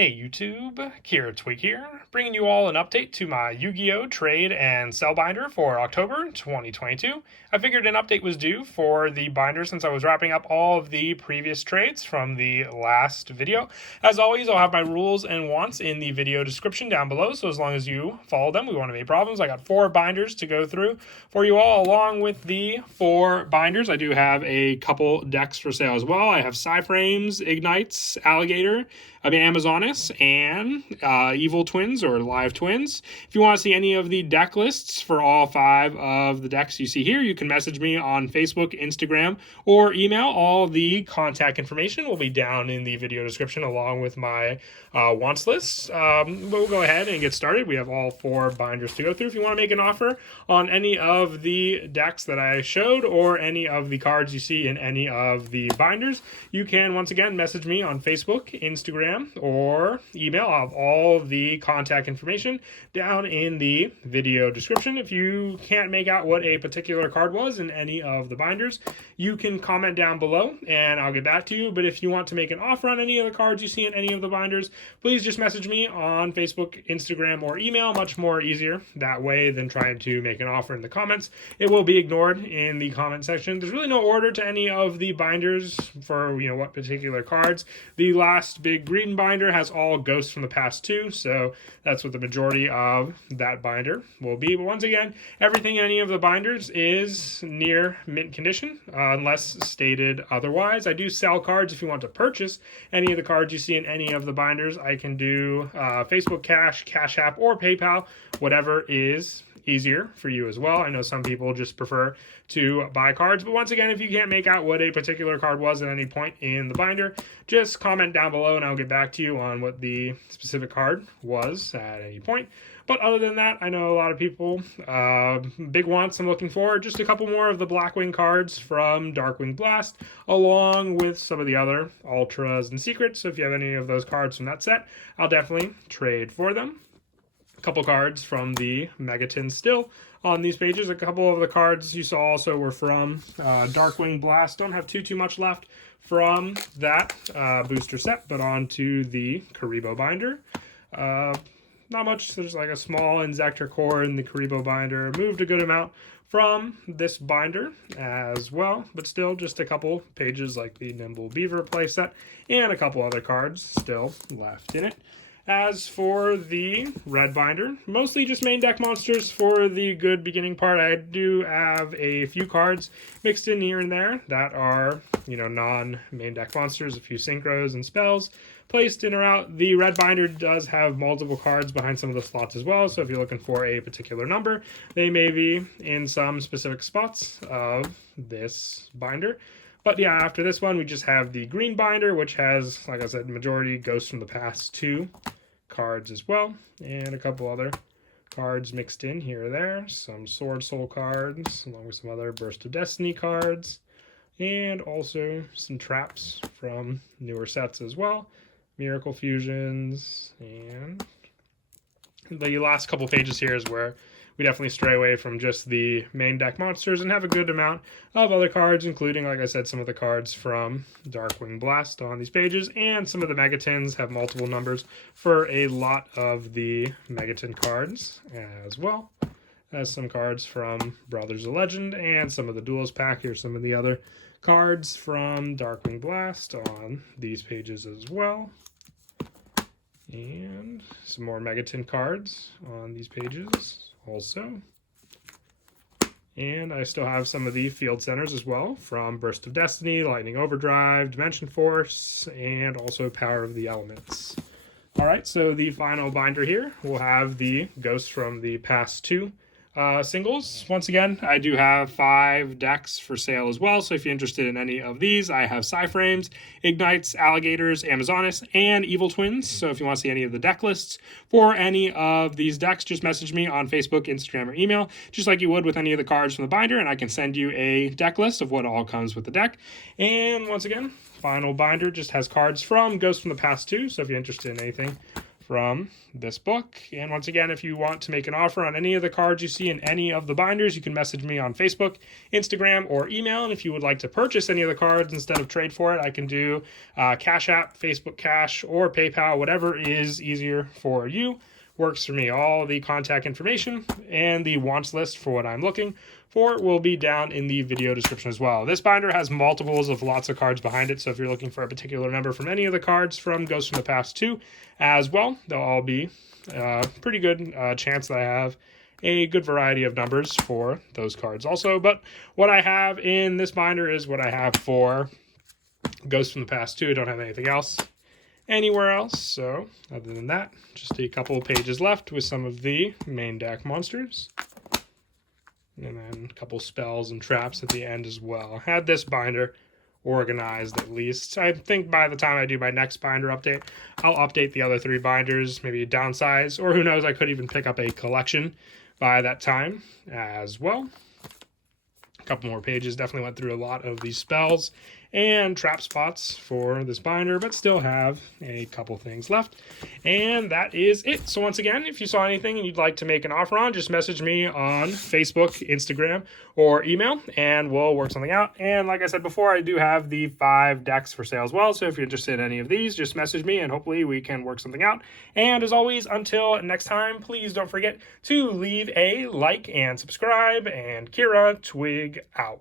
Hey YouTube, Kira Tweak here, bringing you all an update to my Yu-Gi-Oh! Trade and Sell binder for October 2022. I figured an update was due for the binder since I was wrapping up all of the previous trades from the last video. As always, I'll have my rules and wants in the video description down below, so as long as you follow them, we won't have any problems. I got 4 binders to go through for you all. Along with the 4 binders, I do have a couple decks for sale as well. I have Psyframes, Ignites, Amazonas, and Evil Twins or Live Twins. If you want to see any of the deck lists for all 5 of the decks you see here, you can message me on Facebook, Instagram, or email. All the contact information will be down in the video description along with my wants list. We'll go ahead and get started. We have all 4 binders to go through. If you want to make an offer on any of the decks that I showed or any of the cards you see in any of the binders, you can once again message me on Facebook, Instagram, or email. I'll have all the contact information down in the video description. If you can't make out what a particular card was in any of the binders, you can comment down below and I'll get back to you. But if you want to make an offer on any of the cards you see in any of the binders, please just message me on Facebook, Instagram, or email. Much more easier that way than trying to make an offer in the comments. It will be ignored in the comment section. There's really no order to any of the binders for what particular cards. The last big green binder has all ghosts from the past 2, so that's what the majority of that binder will be. But once again, everything in any of the binders is near mint condition unless stated otherwise. I do sell cards. If you want to purchase any of the cards you see in any of the binders, I can do Facebook Cash, Cash App, or PayPal, whatever is easier for you as well. I know some people just prefer to buy cards, but once again, if you can't make out what a particular card was at any point in the binder, just comment down below and I'll get back to you on what the specific card was at any point. But other than that, I know a lot of people, big wants I'm looking for, just a couple more of the Blackwing cards from Darkwing Blast, along with some of the other Ultras and Secrets. So if you have any of those cards from that set, I'll definitely trade for them. A couple cards from the Megaton still on these pages. A couple of the cards you saw also were from Darkwing Blast. Don't have too much left from that booster set, but on to the Kuribo binder. Not much. There's like a small Inzektor core in the Kuribo binder. Moved a good amount from this binder as well, but still just a couple pages like the Nimble Beaver playset and a couple other cards still left in it. As for the red binder, mostly just main deck monsters for the good beginning part. I do have a few cards mixed in here and there that are, non-main deck monsters, a few synchros and spells placed in or out. The red binder does have multiple cards behind some of the slots as well, so if you're looking for a particular number, they may be in some specific spots of this binder. But yeah, after this one, we just have the green binder, which has, like I said, majority Ghosts from the Past 2 cards as well, and a couple other cards mixed in here or there. Some Sword Soul cards, along with some other Burst of Destiny cards, and also some traps from newer sets as well. Miracle Fusions, and the last couple pages here is where we definitely stray away from just the main deck monsters and have a good amount of other cards, including, like I said, some of the cards from Darkwing Blast on these pages, and some of the Megatons have multiple numbers for a lot of the Megaton cards as well as some cards from Brothers of Legend and some of the Duelist pack. Here's some of the other cards from Darkwing Blast on these pages as well. And some more Megaton cards on these pages also. And I still have some of the field centers as well from Burst of Destiny, Lightning Overdrive, Dimension Force, and also Power of the Elements. Alright, so the final binder here will have the Ghosts from the past 2 singles. Once again, I do have 5 decks for sale as well, so if you're interested in any of these, I have Psyframes, Ignites, Alligators, Amazonas, and Evil Twins. So if you want to see any of the deck lists for any of these decks, just message me on Facebook, Instagram, or email, just like you would with any of the cards from the binder, and I can send you a deck list of what all comes with the deck. And once again, final binder just has cards from Ghosts from the Past 2, so if you're interested in anything from this book. And once again, if you want to make an offer on any of the cards you see in any of the binders, you can message me on Facebook, Instagram, or email. And if you would like to purchase any of the cards instead of trade for it, I can do Cash App, Facebook Cash, or PayPal, whatever is easier for you. Works for me. All the contact information and the wants list for what I'm looking for will be down in the video description as well. This binder has multiples of lots of cards behind it, so if you're looking for a particular number from any of the cards from Ghosts from the Past 2 as well, they'll all be pretty good chance that I have a good variety of numbers for those cards also. But what I have in this binder is what I have for Ghosts from the Past 2. I don't have anything else anywhere else, so other than that, just a couple of pages left with some of the main deck monsters, and then a couple spells and traps at the end as well. I had this binder organized at least. I think by the time I do my next binder update, I'll update the other 3 binders, maybe downsize, or who knows, I could even pick up a collection by that time as well. A couple more pages, definitely went through a lot of these spells and trap spots for this binder, but still have a couple things left. And that is it. So once again, if you saw anything and you'd like to make an offer on, just message me on Facebook, Instagram, or email, and we'll work something out. And like I said before, I do have the 5 decks for sale as well. So if you're interested in any of these, just message me and hopefully we can work something out. And as always, until next time, please don't forget to leave a like and subscribe. And Kira, Twig out.